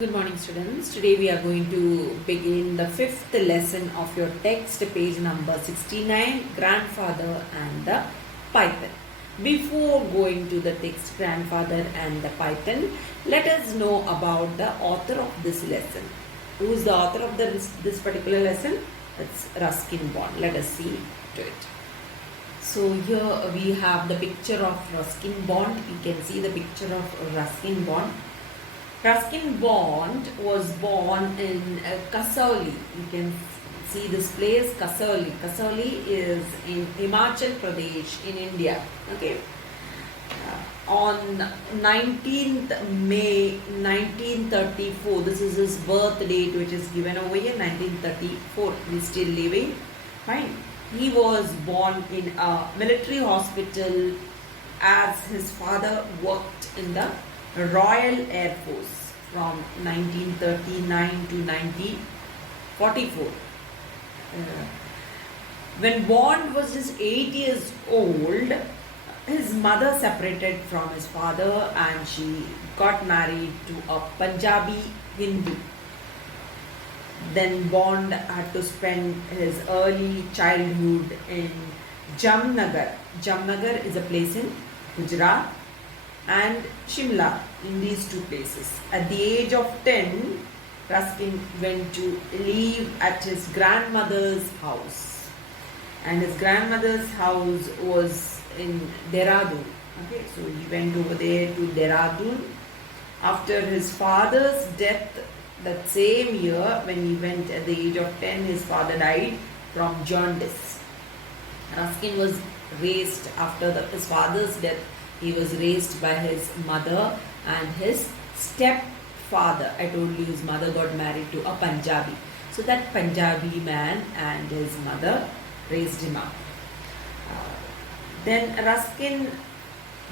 Good morning, students. Today we are going to begin the fifth lesson of your text, page number 69, Grandfather and the Python. Before going to the text, Grandfather and the Python, let us know about the author of this lesson. Who is the author of this particular lesson? It's Ruskin Bond. Let us see to it. So here we have the picture of Ruskin Bond. You can see the picture of Ruskin Bond. Ruskin Bond was born in Kasauli. You can see this place, Kasauli. Kasauli is in Himachal Pradesh in India. Okay. On 19th May 1934, this is his birth date, which is given over here, 1934. He's still living. Fine. He was born in a military hospital as his father worked in the Royal Air Force from 1939 to 1944. When Bond was just 8 years old, his mother separated from his father and she got married to a Punjabi Hindu. Then Bond had to spend his early childhood in Jamnagar. Jamnagar is a place in Gujarat, and Shimla, in these two places. At the age of 10, Ruskin went to live at his grandmother's house. And his grandmother's house was in Dehradun. Okay, so he went over there to Dehradun. After his father's death, that same year, when he went at the age of 10, his father died from jaundice. Ruskin was raised after his father's death. He was raised by his mother and his stepfather. I told you his mother got married to a Punjabi. So that Punjabi man and his mother raised him up. Then Ruskin,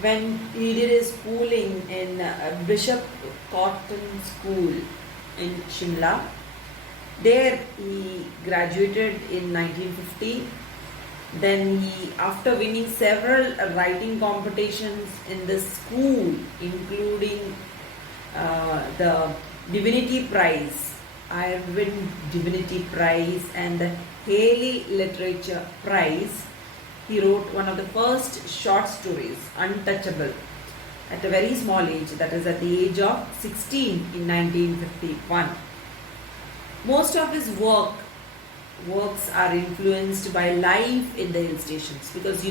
when he did his schooling in Bishop Cotton School in Shimla, there he graduated in 1950. Then he, after winning several writing competitions in the school, including the Divinity Prize, Irwin Divinity Prize and the Haley Literature Prize, he wrote one of the first short stories, Untouchable, at a very small age, that is at the age of 16 in 1951. Most of his works are influenced by life in the hill stations, because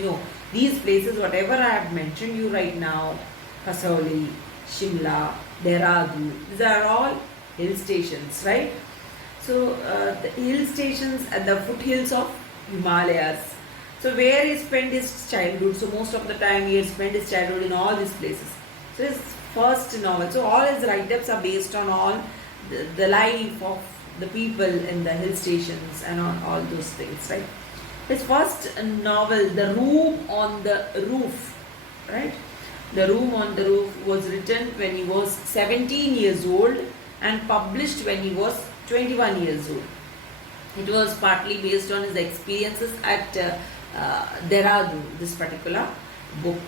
these places, whatever I have mentioned you right now, Kasauli, Shimla, Dehradun, these are all hill stations, right? So the hill stations at the foothills of Himalayas. So where he spent his childhood, so most of the time he had spent his childhood in all these places. So his first novel, so all his write-ups are based on all the life of the people in the hill stations and on all those things, right? His first novel, The Room on the Roof, right? The Room on the Roof was written when he was 17 years old and published when he was 21 years old. It was partly based on his experiences at Dehradun, this particular book.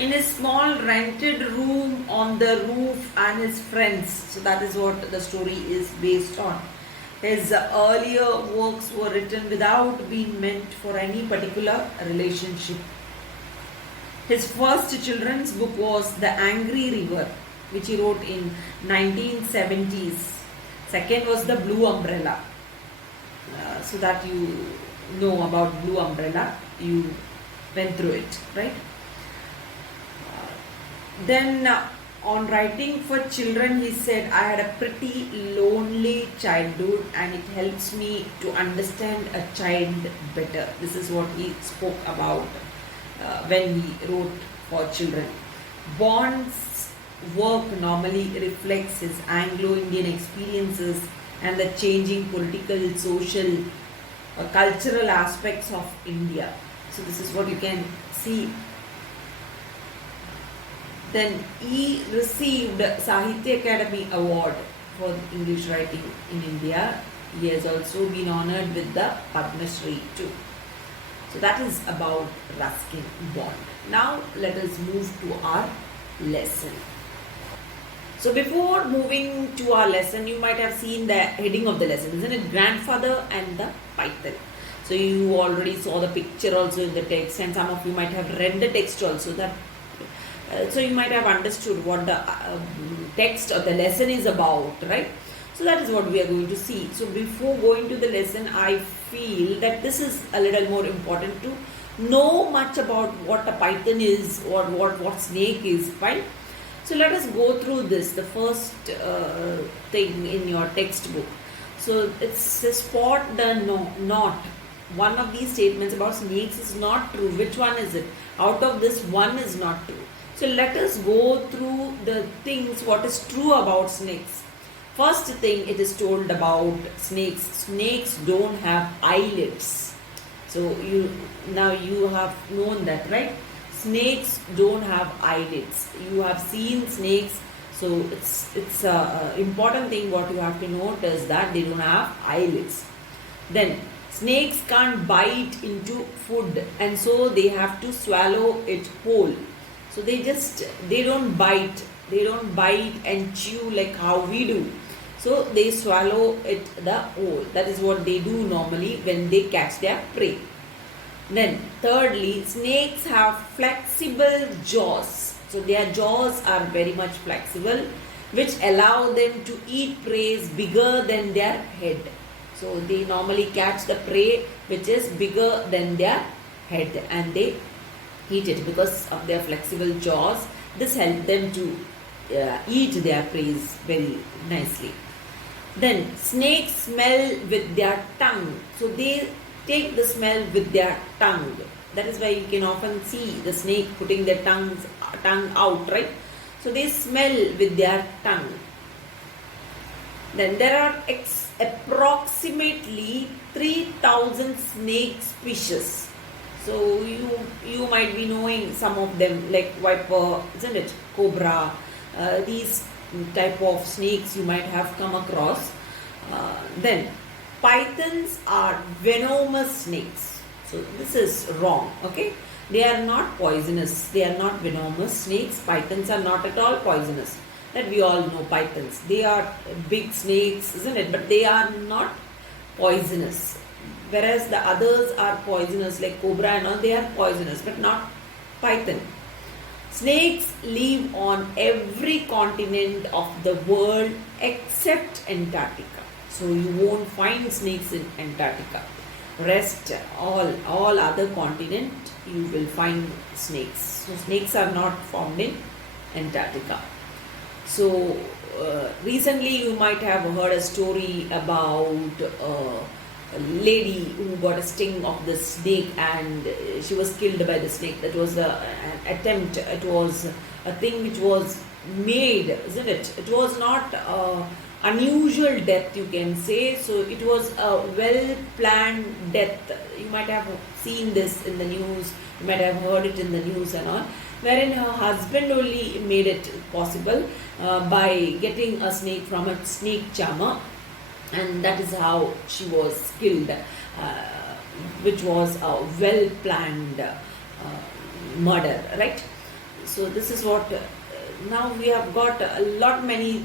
In his small rented room on the roof and his friends. So that is what the story is based on. His earlier works were written without being meant for any particular relationship. His first children's book was The Angry River, which he wrote in 1970s. Second was The Blue Umbrella. So that you know about Blue Umbrella, you went through it, right? Then on writing for children, he said, I had a pretty lonely childhood and it helps me to understand a child better. This is what he spoke about when he wrote for children. Bond's work normally reflects his Anglo-Indian experiences and the changing political, social, cultural aspects of India. So this is what you can see. Then he received Sahitya Academy Award for English writing in India. He has also been honored with the Padma Shri too. So that is about Ruskin Bond. Now let us move to our lesson. So before moving to our lesson, you might have seen the heading of the lesson, isn't it? Grandfather and the python. So you already saw the picture also in the text, and some of you might have read the text also. So you might have understood what the text or the lesson is about, right? So that is what we are going to see. So before going to the lesson, I feel that this is a little more important to know much about what a python is or what snake is, right? So let us go through this, the first thing in your textbook. So it's a spot the knot. One of these statements about snakes is not true. Which one is it? Out of this, one is not true. So let us go through the things what is true about snakes. First thing it is told about snakes. Snakes don't have eyelids. So you have known that, right? Snakes don't have eyelids. You have seen snakes, so it's a important thing what you have to note is that they don't have eyelids. Then snakes can't bite into food, and so they have to swallow it whole. So they don't bite and chew like how we do. So they swallow it the whole. That is what they do normally when they catch their prey. Then thirdly, snakes have flexible jaws. So their jaws are very much flexible, which allow them to eat prey bigger than their head. So they normally catch the prey which is bigger than their head, and they eat it because of their flexible jaws. This helps them to eat their prey very nicely. Then snakes smell with their tongue. So they take the smell with their tongue. That is why you can often see the snake putting their tongue out, right? So they smell with their tongue. Then there are approximately 3,000 snake species. So you might be knowing some of them, like viper, isn't it? Cobra. These type of snakes you might have come across. Then pythons are venomous snakes. So this is wrong, okay? They are not poisonous. They are not venomous snakes. Pythons are not at all poisonous. That we all know pythons. They are big snakes, isn't it? But they are not poisonous. Whereas the others are poisonous, like cobra and all, they are poisonous, but not python. Snakes live on every continent of the world except Antarctica. So you won't find snakes in Antarctica. Rest, all other continent, you will find snakes. So snakes are not found in Antarctica. So recently you might have heard a story about a lady who got a sting of the snake and she was killed by the snake. That was an attempt. It was a thing which was made, isn't it? It was not unusual death, you can say. So it was a well-planned death. You might have seen this in the news. You might have heard it in the news and all, wherein her husband only made it possible by getting a snake from a snake charmer, and that is how she was killed, which was a well-planned murder, right? So this is what now we have got a lot many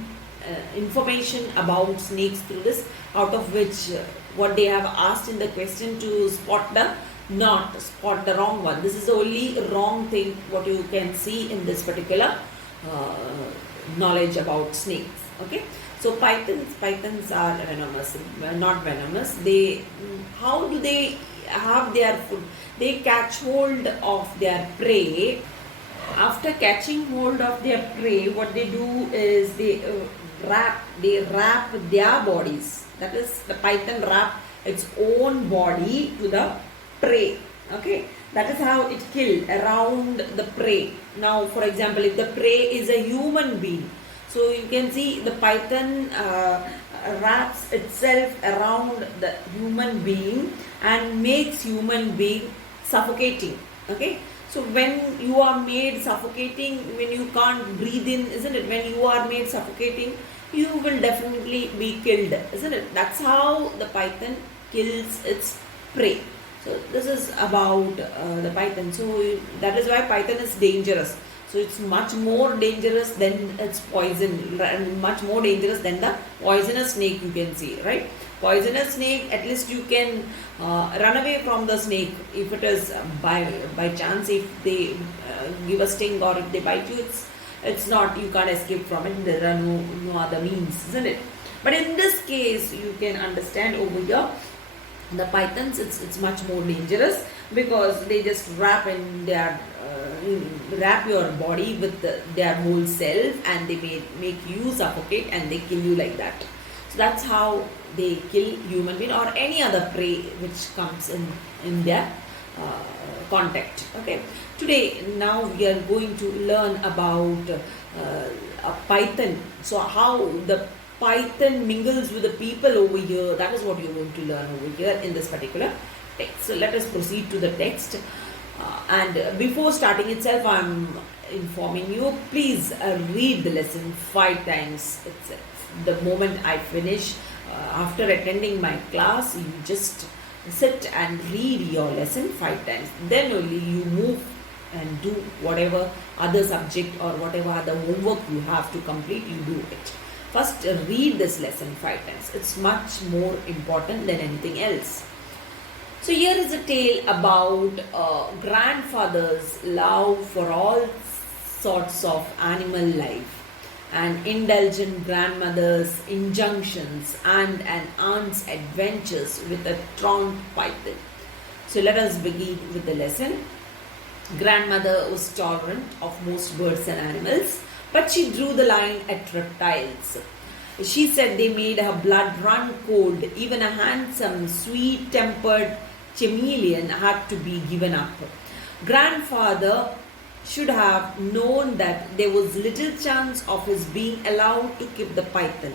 information about snakes through this, out of which what they have asked in the question to spot the wrong one. This is the only wrong thing what you can see in this particular knowledge about snakes. Okay, so pythons are venomous, not venomous. How do they have their food? They catch hold of their prey. After catching hold of their prey, what they do is they wrap their bodies. That is, the python wrap its own body to the prey. Okay, that is how it killed around the prey. Now, for example, if the prey is a human being, so you can see the python wraps itself around the human being and makes human being suffocating. Okay, so when you are made suffocating, when you can't breathe in, isn't it? When you are made suffocating, you will definitely be killed, isn't it? That's how the python kills its prey. So this is about the python. So that is why python is dangerous. So it's much more dangerous than its poison, and much more dangerous than the poisonous snake, you can see, right? Poisonous snake, at least you can run away from the snake if it is by chance, if they give a sting or if they bite you, it's not, you can't escape from it. There are no other means, isn't it? But in this case, you can understand over here, the pythons, it's much more dangerous because they just wrap in their wrap your body with their whole self, and they make you suffocate, and they kill you like that. So that's how they kill human being or any other prey which comes in their contact. Okay, today now we are going to learn about a python. So how the python mingles with the people over here, that is what you're going to learn over here in this particular text. So let us proceed to the text. And before starting itself, I'm informing you, please read the lesson 5 times itself. The moment I finish, after attending my class, you just sit and read your lesson 5 times. Then only you move and do whatever other subject or whatever other homework you have to complete, you do it. First, read this lesson 5 times. It's much more important than anything else. So here is a tale about a grandfather's love for all sorts of animal life, and indulgent grandmother's injunctions, and an aunt's adventures with a truant python. So let us begin with the lesson. Grandmother was tolerant of most birds and animals, but she drew the line at reptiles. She said they made her blood run cold. Even a handsome, sweet-tempered chameleon had to be given up. Grandfather should have known that there was little chance of his being allowed to keep the python.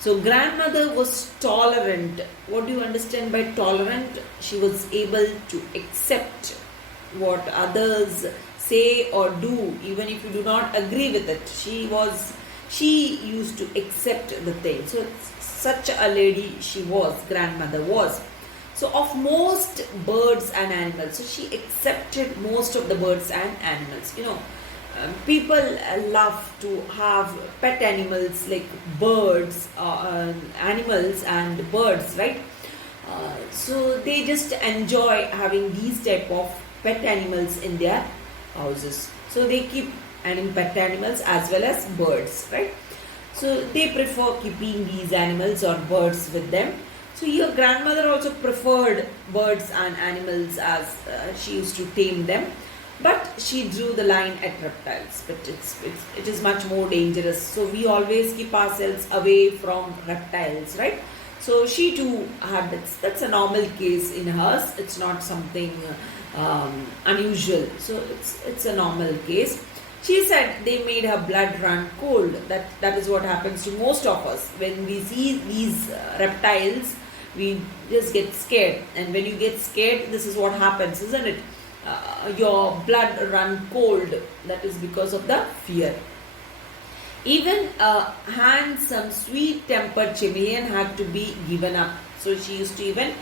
So grandmother was tolerant. What do you understand by tolerant? She was able to accept what others say or do, even if you do not agree with it. She used to accept the thing. So such a lady she was, grandmother was. So of most birds and animals, so she accepted most of the birds and animals. People love to have pet animals like birds, animals and birds, right? So they just enjoy having these type of pet animals in their houses. So they keep pet animals as well as birds, right? So they prefer keeping these animals or birds with them. So your grandmother also preferred birds and animals, as she used to tame them, but she drew the line at reptiles. But it is much more dangerous. So we always keep ourselves away from reptiles, right? So she too had that's a normal case in hers. It's not something unusual. So it's a normal case. She said they made her blood run cold. That is what happens to most of us when we see these reptiles. We just get scared, and when you get scared, this is what happens, isn't it? Your blood run cold. That is because of the fear. Even a handsome, sweet-tempered chameleon had to be given up. So she used to even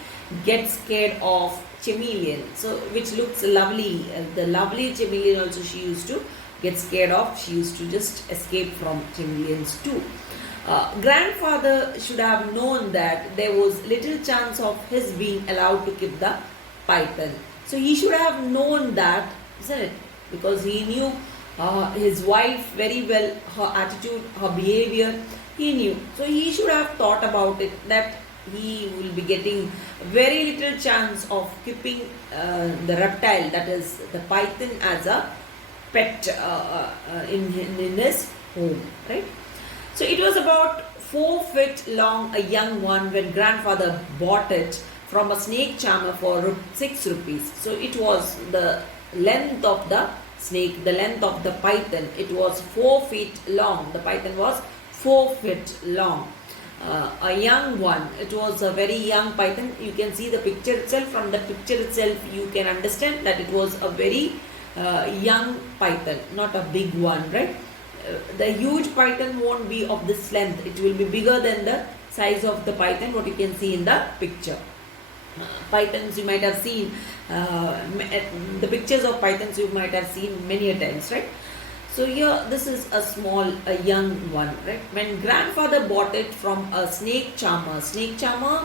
get scared of chameleon. So which looks lovely. The lovely chameleon also she used to get scared of. She used to just escape from chameleons too. Grandfather should have known that there was little chance of his being allowed to keep the python. So he should have known that, isn't it? Because he knew his wife very well, her attitude, her behavior, he knew. So he should have thought about it, that he will be getting very little chance of keeping the reptile, that is the python, as a pet in his home, right? So it was about 4 feet long, a young one, when grandfather bought it from a snake charmer for 6 rupees. So it was the length of the snake, the length of the python. It was 4 feet long. The python was 4 feet long. A young one. It was a very young python. You can see the picture itself. From the picture itself, you can understand that it was a very young python, not a big one, right? The huge python won't be of this length. It will be bigger than the size of the python, what you can see in the picture. Pythons you might have seen, the pictures of pythons you might have seen many a times, right? So here, this is a young one, right? When grandfather bought it from a snake charmer,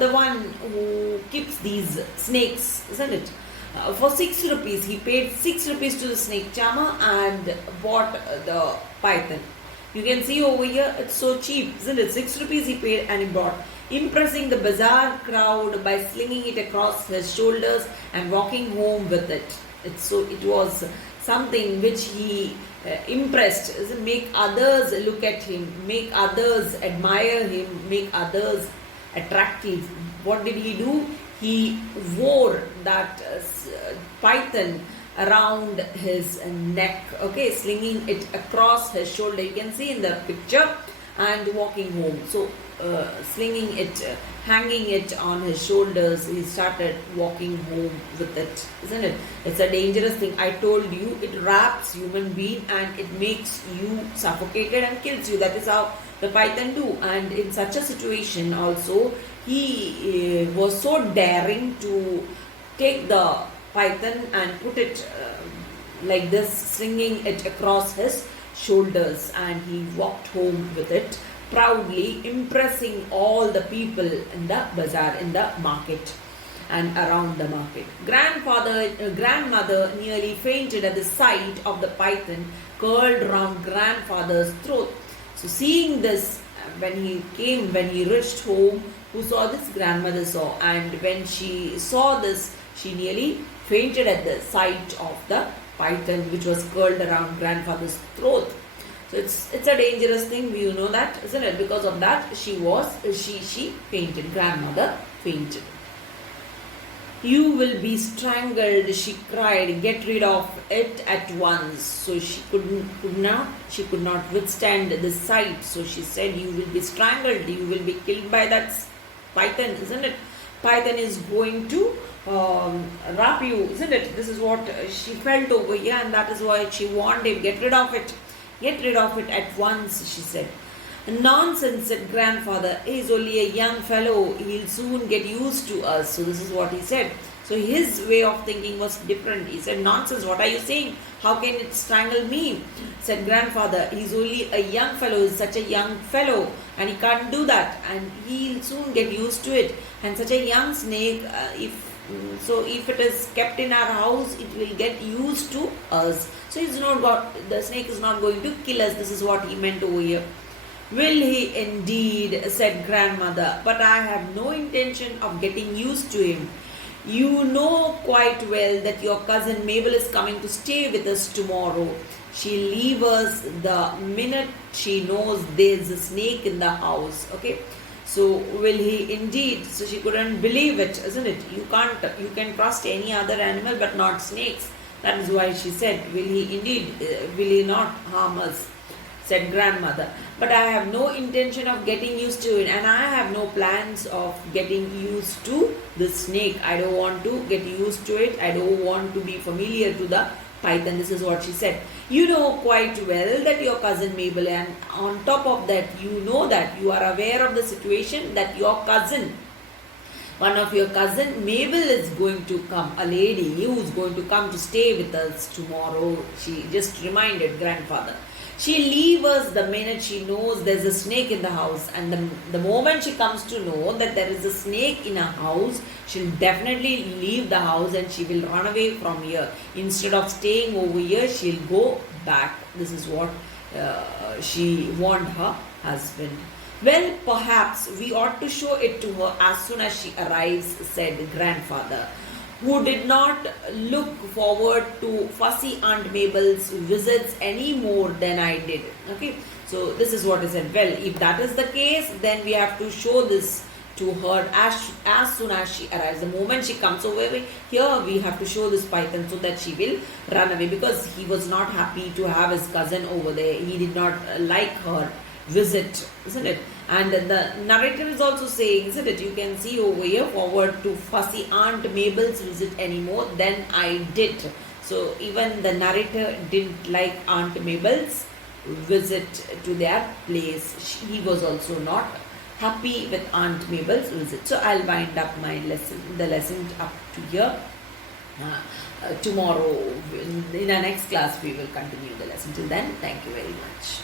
the one who keeps these snakes, isn't it? For 6 rupees, he paid 6 rupees to the snake charmer and bought the python. You can see over here, it's so cheap, isn't it? 6 rupees he paid and he bought, impressing the bazaar crowd by slinging it across his shoulders and walking home with it. It was something which he impressed, make others look at him, make others admire him, make others attractive. What did he do? He wore that python around his neck, okay, slinging it across his shoulder. You can see in the picture, and walking home. So, slinging it, hanging it on his shoulders, he started walking home with it, isn't it? It's a dangerous thing. I told you, it wraps human being and it makes you suffocated and kills you. That is how the python do. And in such a situation also, he was so daring to take the python and put it like this, slinging it across his shoulders, and he walked home with it proudly, impressing all the people in the bazaar, in the market and around the market. Grandmother nearly fainted at the sight of the python curled round grandfather's throat. So seeing this, when he reached home, who saw this? Grandmother saw, and when she saw this, she nearly fainted at the sight of the python which was curled around grandfather's throat. So it's a dangerous thing, you know that, isn't it? Because of that, she fainted. Grandmother fainted. You will be strangled, she cried. Get rid of it at once. So she could not withstand the sight. So she said, you will be strangled, you will be killed by that python, isn't it? Python is going to wrap you, isn't it? This is what she felt over here, and that is why she warned him, get rid of it. Get rid of it at once, she said. Nonsense, said grandfather. He is only a young fellow. He'll soon get used to us. So this is what he said. So his way of thinking was different. He said, nonsense, what are you saying? How can it strangle me? Said grandfather, he's only a young fellow. He's such a young fellow and he can't do that. And he'll soon get used to it. And such a young snake, if it is kept in our house, it will get used to us. So the snake is not going to kill us. This is what he meant over here. Will he indeed, said grandmother, but I have no intention of getting used to him. You know quite well that your cousin Mabel is coming to stay with us tomorrow. She'll leave us the minute she knows there's a snake in the house. Okay. So will he indeed? So she couldn't believe it, isn't it? You can trust any other animal but not snakes. That is why she said, will he indeed, will he not harm us? Said grandmother. But I have no intention of getting used to it, and I have no plans of getting used to the snake. I don't want to get used to it. I don't want to be familiar to the python. This is what she said. You know quite well that your cousin Mabel, and on top of that, you know that you are aware of the situation that your cousin, one of your cousin Mabel is going to come, a lady who is going to come to stay with us tomorrow. She just reminded grandfather. She'll leave us the minute she knows there's a snake in the house, and the moment she comes to know that there is a snake in a house, she'll definitely leave the house and she will run away from here. Instead of staying over here, she'll go back. This is what she warned her husband. Well, perhaps we ought to show it to her as soon as she arrives, said grandfather, who did not look forward to fussy Aunt Mabel's visits any more than I did. Okay, so this is what is said. Well, if that is the case, then we have to show this to her as soon as she arrives. The moment she comes over here, we have to show this python so that she will run away, because he was not happy to have his cousin over there. He did not like her visit, isn't it? And the narrator is also saying, isn't it? You can see over here, forward to fussy Aunt Mabel's visit anymore than I did. So even the narrator didn't like Aunt Mabel's visit to their place. He was also not happy with Aunt Mabel's visit. So I'll wind up my lesson, the lesson up to here. Tomorrow in our next class we will continue the lesson. Till then, thank you very much.